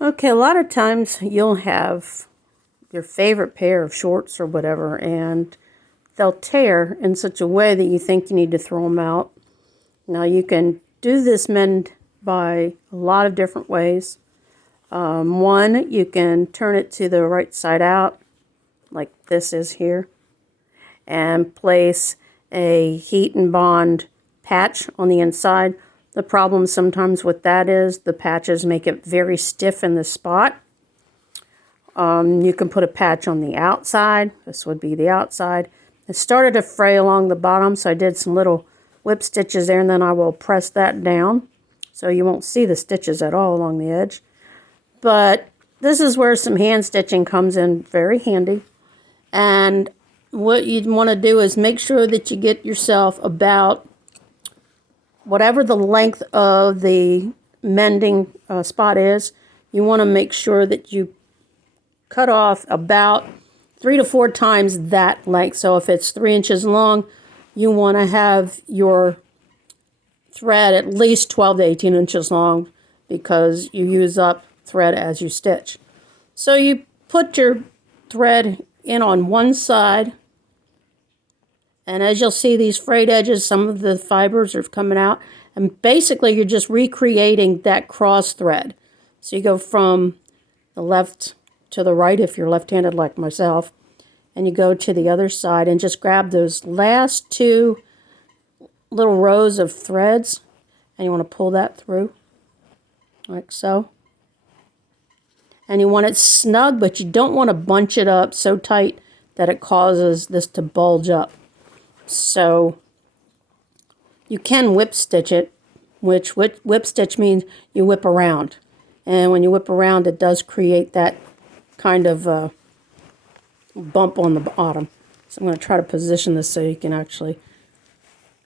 Okay, a lot of times you'll have your favorite pair of shorts or whatever, and they'll tear in such a way that you think you need to throw them out. Now you can do this mend by a lot of different ways. One, you can turn it to the right side out, like this is here, and place a heat and bond patch on the inside. The problem sometimes with that is the patches make it very stiff in the spot. You can put a patch on the outside. This would be the outside. It started to fray along the bottom, so I did some little whip stitches there, and then I will press that down so you won't see the stitches at all along the edge. But this is where some hand stitching comes in very handy. And what you'd want to do is make sure that you get yourself about whatever the length of the mending spot is. You want to make sure that you cut off about 3 to 4 times that length. So if it's 3 inches long, you want to have your thread at least 12 to 18 inches long, because you use up thread as you stitch. So you put your thread in on one side, and as you'll see, these frayed edges, some of the fibers are coming out, and basically you're just recreating that cross thread. So you go from the left to the right if you're left-handed like myself, and you go to the other side and just grab those last 2 little rows of threads, and you want to pull that through like so. And you want it snug, but you don't want to bunch it up so tight that it causes this to bulge up. So you can whip stitch it, which whip stitch means you whip around. And when you whip around, it does create that kind of bump on the bottom. So I'm going to try to position this so you can actually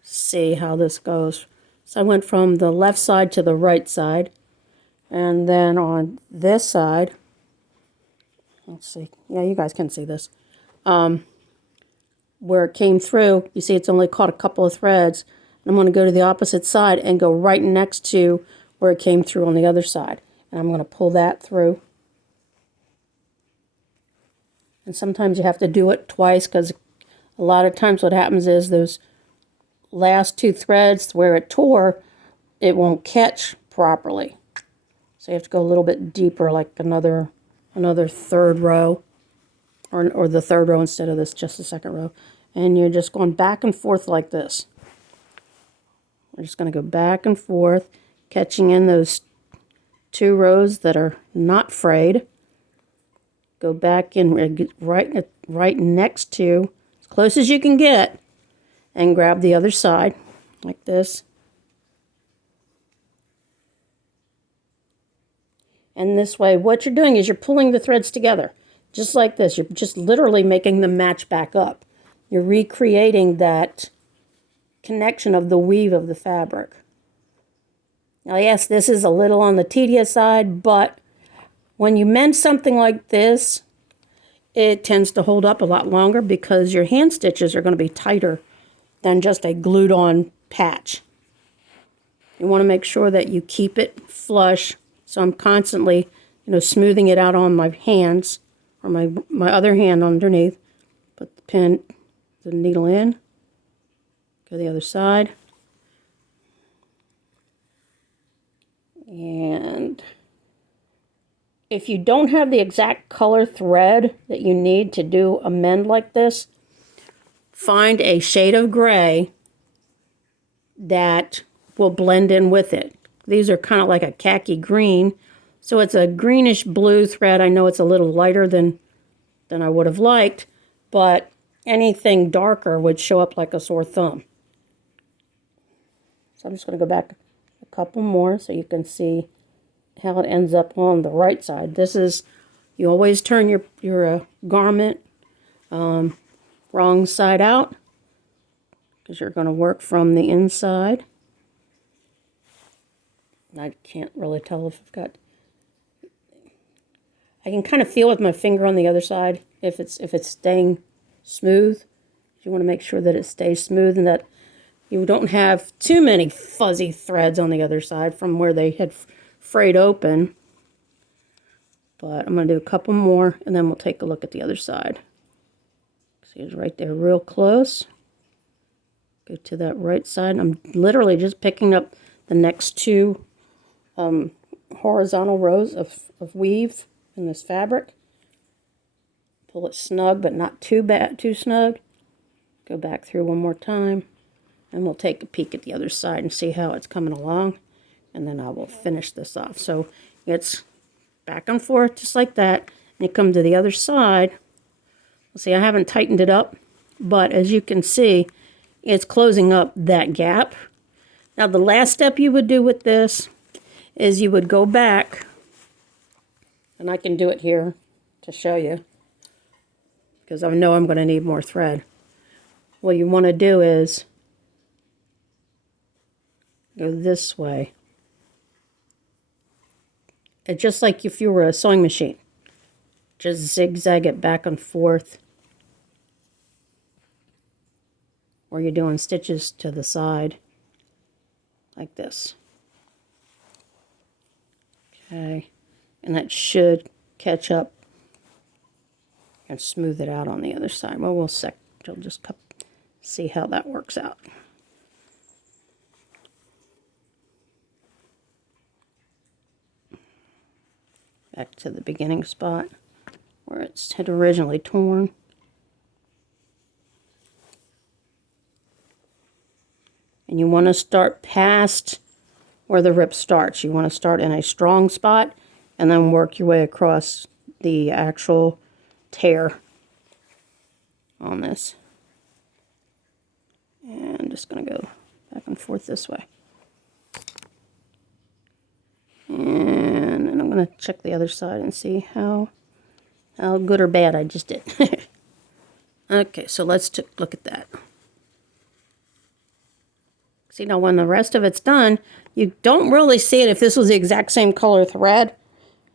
see how this goes. So I went from the left side to the right side. And then on this side, let's see, yeah, you guys can see this. Where it came through, you see it's only caught a couple of threads. And I'm going to go to the opposite side and go right next to where it came through on the other side. And I'm going to pull that through. And sometimes you have to do it twice, because a lot of times what happens is those last 2 threads where it tore, it won't catch properly. So you have to go a little bit deeper, like another 3rd row, or the 3rd row instead of this, just the 2nd row. And you're just going back and forth like this. We're just going to go back and forth, catching in those 2 rows that are not frayed. Go back in right next to, as close as you can get, and grab the other side like this. And this way, what you're doing is you're pulling the threads together, just like this. You're just literally making them match back up. You're recreating that connection of the weave of the fabric. Now, yes, this is a little on the tedious side, but when you mend something like this, it tends to hold up a lot longer, because your hand stitches are going to be tighter than just a glued-on patch. You want to make sure that you keep it flush. So I'm constantly, smoothing it out on my hands, or my other hand underneath. Put the needle in. Go the other side. And if you don't have the exact color thread that you need to do a mend like this, find a shade of gray that will blend in with it. These are kind of like a khaki green, so it's a greenish blue thread. I know it's a little lighter than I would have liked, but anything darker would show up like a sore thumb. So I'm just going to go back a couple more so you can see how it ends up on the right side. This is, you always turn your garment wrong side out, because you're going to work from the inside. I can't really tell if I've got, I can kind of feel with my finger on the other side if it's staying smooth. You want to make sure that it stays smooth and that you don't have too many fuzzy threads on the other side from where they had frayed open. But I'm going to do a couple more, and then we'll take a look at the other side. See, it's right there real close. Go to that right side. I'm literally just picking up the next two horizontal rows of weave in this fabric. Pull it snug, but not too snug. Go back through one more time, and we'll take a peek at the other side and see how it's coming along, and then I will finish this off. So it's back and forth just like that, and you come to the other side. See, I haven't tightened it up, but as you can see, it's closing up that gap. Now the last step you would do with this is you would go back, and I can do it here to show you because I know I'm going to need more thread. What you want to do is go this way. It's just like if you were a sewing machine. Just zigzag it back and forth. Or you're doing stitches to the side. Like this. Okay. And that should catch up and smooth it out on the other side. Well, we'll just see how that works out. Back to the beginning spot where it had originally torn. And you want to start past where the rip starts. You want to start in a strong spot and then work your way across the actual tear on this. And I'm just going to go back and forth this way. And then I'm going to check the other side and see how good or bad I just did. Okay, so let's look at that. See, now when the rest of it's done, you don't really see it. If this was the exact same color thread,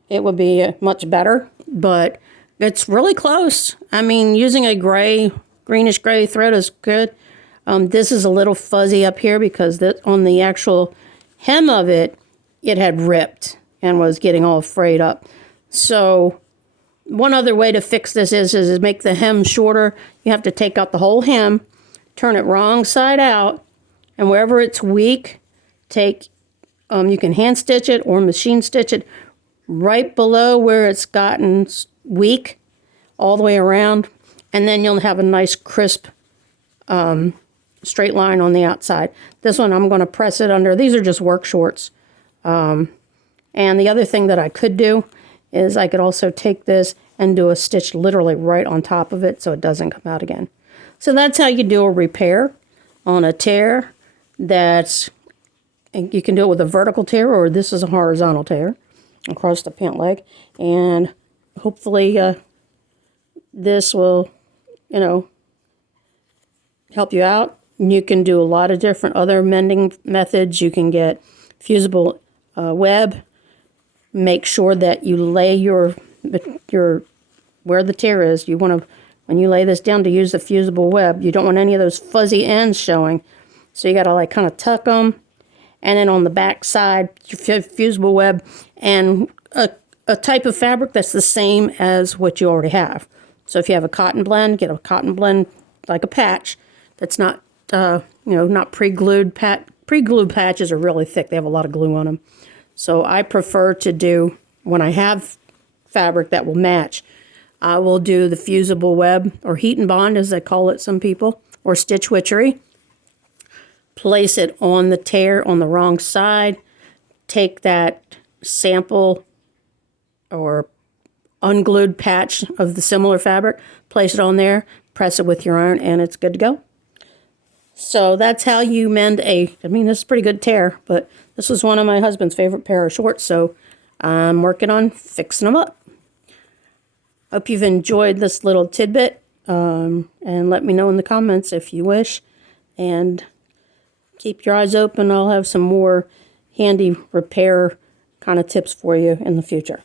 it would be much better, but it's really close. I mean, using a greenish gray thread is good. This is a little fuzzy up here because on the actual hem of it, it had ripped and was getting all frayed up. So one other way to fix this is make the hem shorter. You have to take out the whole hem, turn it wrong side out, and wherever it's weak, you can hand stitch it or machine stitch it right below where it's gotten weak, all the way around, and then you'll have a nice crisp straight line on the outside. This one I'm going to press it under. These are just work shorts. And the other thing that I could do is I could also take this and do a stitch literally right on top of it so it doesn't come out again. So that's how you do a repair on a tear. You can do it with a vertical tear, or this is a horizontal tear across the pant leg. And hopefully this will, help you out. You can do a lot of different other mending methods. You can get fusible web. Make sure that you lay your where the tear is. You want to, when you lay this down, to use the fusible web. You don't want any of those fuzzy ends showing. So you got to kind of tuck them, and then on the back side, fusible web and a type of fabric that's the same as what you already have. So if you have a cotton blend, get a cotton blend like a patch that's not not pre-glued. Pre-glued patches are really thick. They have a lot of glue on them. So I prefer to do, when I have fabric that will match, I will do the fusible web, or heat and bond as they call it, some people, or stitch witchery. Place it on the tear on the wrong side. Take that sample or unglued patch of the similar fabric, place it on there, press it with your iron, and it's good to go. So that's how you mend this is a pretty good tear, but this was one of my husband's favorite pair of shorts, so I'm working on fixing them up. Hope you've enjoyed this little tidbit, and let me know in the comments if you wish, and keep your eyes open. I'll have some more handy repair kind of tips for you in the future.